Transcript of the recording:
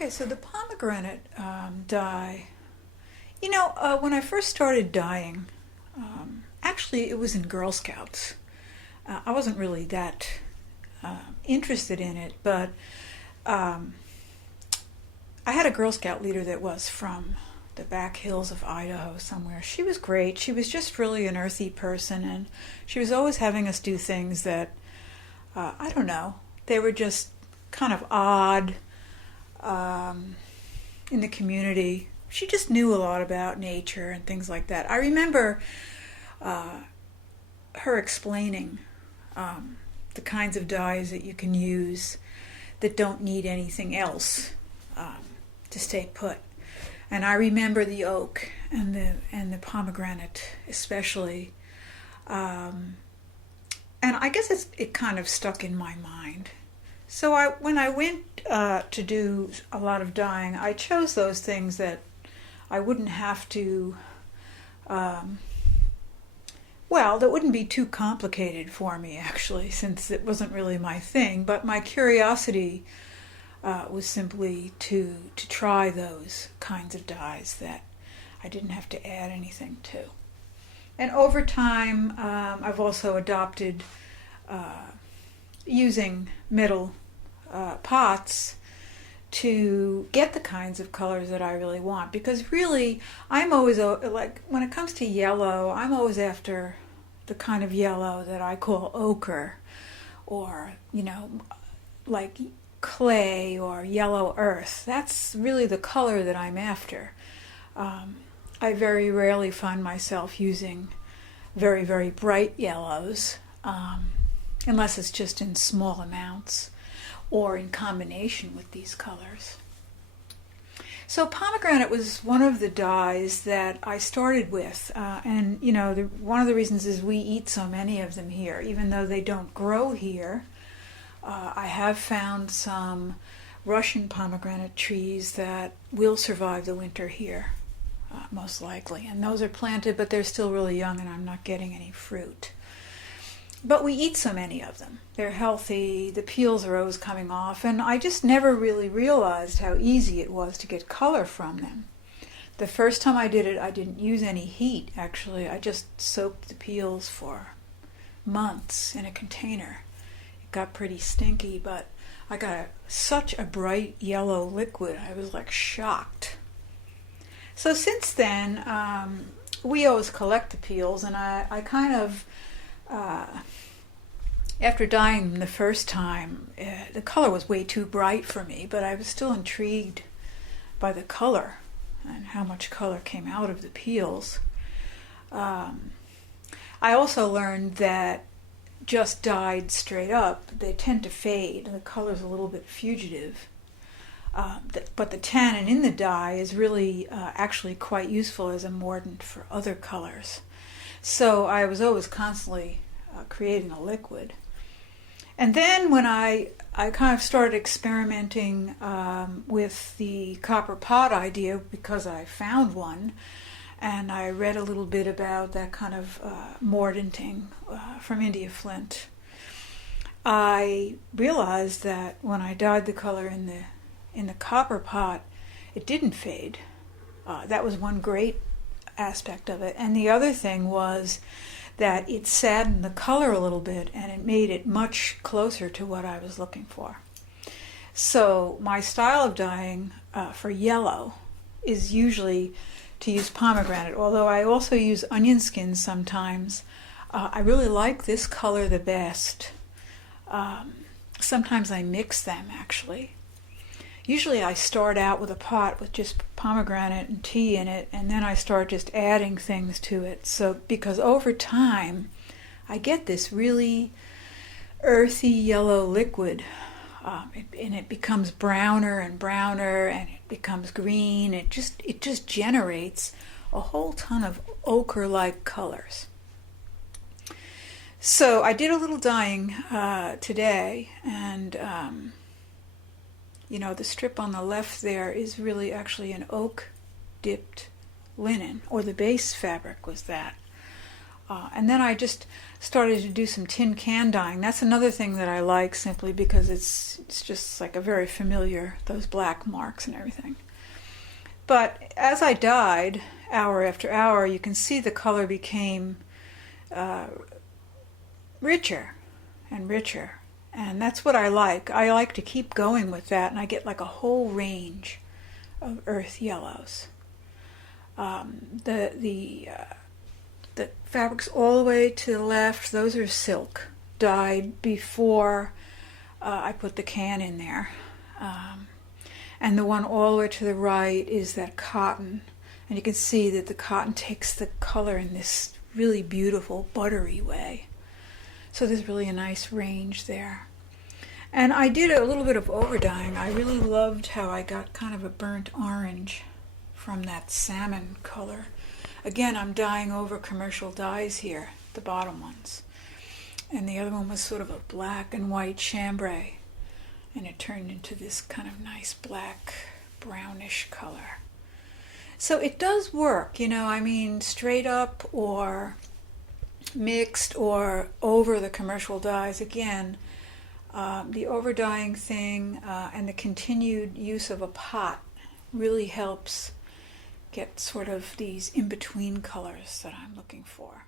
Okay, so the pomegranate dye, when I first started dyeing, actually it was in Girl Scouts. I wasn't really that interested in it, but um, I had a Girl Scout leader that was from the back hills of Idaho somewhere. She was great. She was just really an earthy person, and she was always having us do things that, I don't know, they were just kind of odd in the community. She just knew a lot about nature and things like that. I remember her explaining the kinds of dyes that you can use that don't need anything else to stay put. And I remember the oak and the pomegranate especially. And I guess it kind of stuck in my mind. So when I went to do a lot of dyeing, I chose those things that I wouldn't have to, that wouldn't be too complicated for me actually, since it wasn't really my thing. But my curiosity was simply to try those kinds of dyes that I didn't have to add anything to. And over time, I've also adopted using metal pots to get the kinds of colors that I really want. Because really, I'm always, like, when it comes to yellow, I'm always after the kind of yellow that I call ochre, or, like clay or yellow earth. That's really the color that I'm after. I very rarely find myself using very, very bright yellows, unless it's just in small amounts or in combination with these colors. So pomegranate was one of the dyes that I started with, and one of the reasons is we eat so many of them here, even though they don't grow here. I have found some Russian pomegranate trees that will survive the winter here, most likely. And those are planted, but they're still really young and I'm not getting any fruit. But we eat so many of them. They're healthy, the peels are always coming off, and I just never really realized how easy it was to get color from them. The first time I did it, I didn't use any heat, actually. I just soaked the peels for months in a container. It got pretty stinky, but I got such a bright yellow liquid, I was like shocked. So since then, we always collect the peels, and I kind of, after dyeing them the first time, the color was way too bright for me, but I was still intrigued by the color and how much color came out of the peels. I also learned that just dyed straight up, they tend to fade, and the color's a little bit fugitive. But the tannin in the dye is really actually quite useful as a mordant for other colors. So I was always constantly creating a liquid. And then when I kind of started experimenting with the copper pot idea, because I found one, and I read a little bit about that kind of mordanting from India flint, I realized that when I dyed the color in the copper pot, it didn't fade. That was one great aspect of it. And the other thing was that it saddened the color a little bit, and it made it much closer to what I was looking for. So my style of dyeing for yellow is usually to use pomegranate, although I also use onion skins sometimes. I really like this color the best. Sometimes I mix them, actually. Usually I start out with a pot with just pomegranate and tea in it, and then I start just adding things to it. So because over time I get this really earthy yellow liquid, and it becomes browner and browner, and it becomes green. It just generates a whole ton of ochre-like colors. So I did a little dyeing today, and the strip on the left there is really actually an oak dipped linen, or the base fabric was that. And then I just started to do some tin can dyeing. That's another thing that I like, simply because it's just like a very familiar, those black marks and everything. But as I dyed, hour after hour, you can see the color became richer and richer. And that's what I like. I like to keep going with that, and I get like a whole range of earth yellows. The fabrics all the way to the left, those are silk, dyed before I put the can in there. And the one all the way to the right is that cotton. And you can see that the cotton takes the color in this really beautiful buttery way. So there's really a nice range there. And I did a little bit of overdying. I really loved how I got kind of a burnt orange from that salmon color. Again, I'm dyeing over commercial dyes here, the bottom ones. And the other one was sort of a black and white chambray. And it turned into this kind of nice black, brownish color. So it does work, I mean, straight up or mixed or over the commercial dyes. Again, the overdying thing and the continued use of a pot really helps get sort of these in-between colors that I'm looking for.